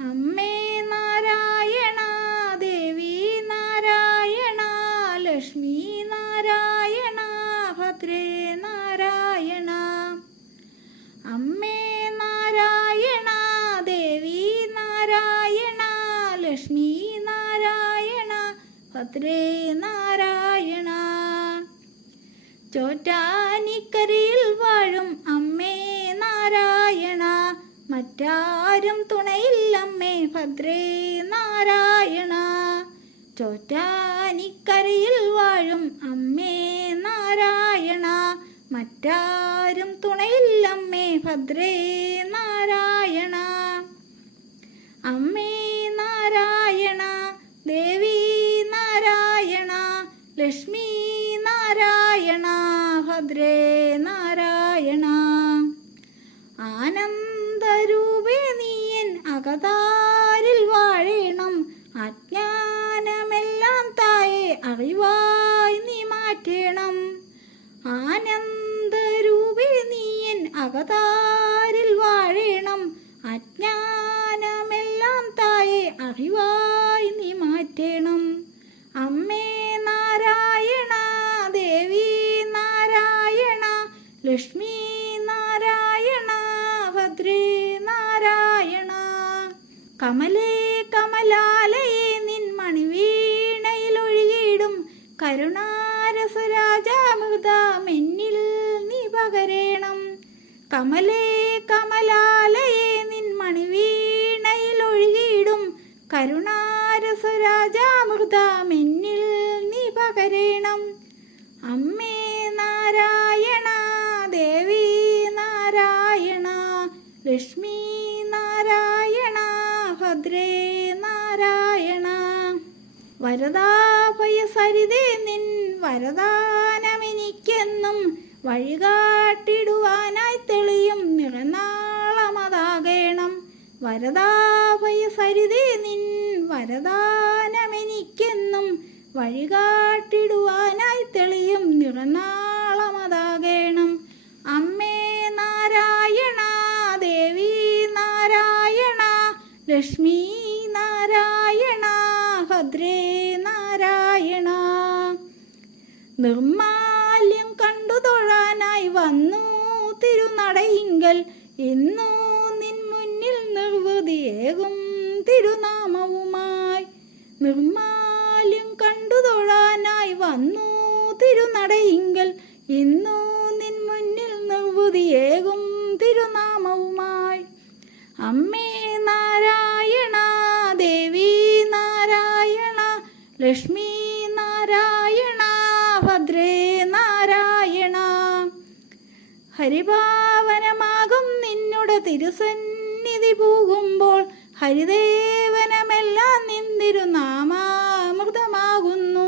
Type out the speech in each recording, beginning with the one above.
അമ്മേ നാരായണ ദേവി നാരായണ ലക്ഷ്മി നാരായണ ഭദ്രേ നാരായണ. അമ്മേ നാരായണ ദേവി നാരായണ ലക്ഷ്മി നാരായണ ഭദ്രേ നാരായണ. ചോറ്റാനിക്കരിയിൽ വാഴും അമ്മേ നാരായണ. മറ്റാരും തുണയില്ലമ്മേ ഭദ്രേ നാരായണ. ചോറ്റാനിക്കരയിൽ വാഴും അമ്മേ നാരായണ. മറ്റാരും തുണയില്ലമ്മേ ഭദ്രേ നാരായണ. അമ്മേ നാരായണ ദേവി നാരായണ ലക്ഷ്മി നാരായണ ഭദ്രേ മാറ്റേണം ആനന്ദരൂപേ നീയൻ അവതാരിൽ വാഴണം. അജ്ഞാനമെല്ലാം തായെ അറിവായി നീ മാറ്റണം. അമ്മേ നാരായണ ദേവി നാരായണ ലക്ഷ്മി നാരായണ ഭദ്രേ നാരായണ. കമലേ കമലാലയേ നിൻ മണിവീണയിലൊഴുകിയിടും കരുണാരസരാജാമൃതമെന്നിൽ കമലേ കമലാലയേ നിൻ മണിവീണയിൽ ഒഴുകിയിടും കരുണാരസരാജാമൃതമെന്നിൽ നീ പകരേണം. അമ്മേ നാരായണ ദേവി നാരായണ ലക്ഷ്മി നാരായണ ഭദ്രേ നാരായണ. വരദാഭയ സരിതേ നിൻ വരദാനമെനിക്കെന്നും വഴികാട്ടിടുവാനായി തെളിയും നിറനാളമതാകേണം. വരദാഭയ സരിതേ നിൻ വരദാനമെനിക്കെന്നും വഴികാട്ടിടുവാനായി തെളിയും നിറനാളമതാകേണം. അമ്മേ നാരായണ ദേവി നാരായണ ലക്ഷ്മി നാരായണ ഭദ്രേ നാരായണ. നിർമാല്യം ഇന്നു നിൻ മുന്നിൽ നിർവൃതിയേകും തിരുനാമവുമായി. നിർമാലും കണ്ടു തൊഴാനായി വന്നു തിരുനടയിങ്കൽ. ഇന്നു നിൻ മുന്നിൽ നിർവൃതിയേകും തിരുനാമവുമായി. അമ്മേ നാരായണ ദേവി നാരായണ ലക്ഷ്മി നാരായണ ഭദ്രേ നാരായണ. ഹരിപാവനമാകും നിന്നുടെ തിരുസന്നിധി പോകുമ്പോൾ ഹരിദേവനമെല്ലാം നിന്തിരുനാമാമൃതമാകുന്നു.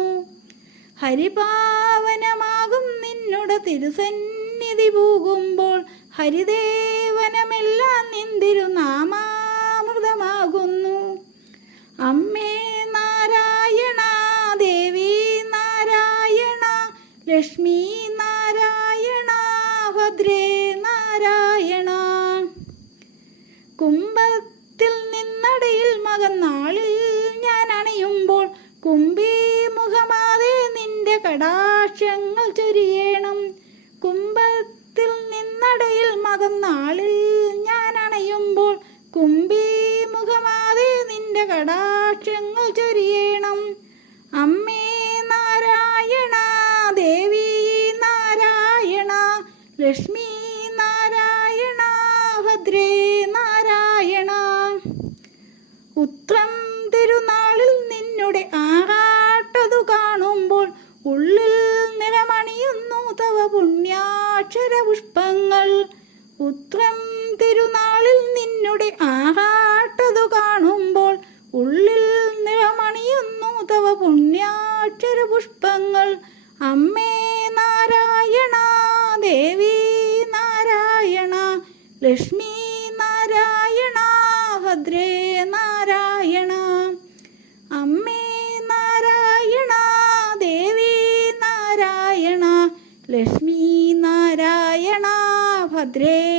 ഹരിപാവനമാകും നിന്നുടെ തിരുസന്നിധി പോകുമ്പോൾ ഹരിദേവനമെല്ലാം നിന്തിരുനാമാമൃതമാകുന്നു. അമ്മേ മകം നാളിൽ ഞാൻ അണയുമ്പോൾ കുമ്പി മുഖമാതെ നിന്റെ കടാക്ഷങ്ങൾ ചൊരിയണം. അമ്മേ നാരായണ ദേവി നാരായണ ലക്ഷ്മി നാരായണ ഭദ്രേ നാരായണ. ഉത്രം തിരുനാളിൽ നിന്നുടെ ആകാട്ടതു കാണുമ്പോൾ ഉള്ളിൽ നിറമണിയുന്നു തവ പുണ്യാക്ഷര പുഷ്പങ്ങൾ ഉത്രം തിരുനാളിൽ നിന്നുടെ ആഹാട്ടതു കാണുമ്പോൾ ഉള്ളിൽ നിറമണിയുന്നു തവ പുണ്യാക്ഷര പുഷ്പങ്ങൾ. അമ്മേ നാരായണ ദേവി നാരായണ ലക്ഷ്മി നാരായണ ഭദ്രേ നാരായണ. അമ്മേ നാരായണ ദേവി നാരായണ ലക്ഷ്മി നാരായണ ഭദ്രേ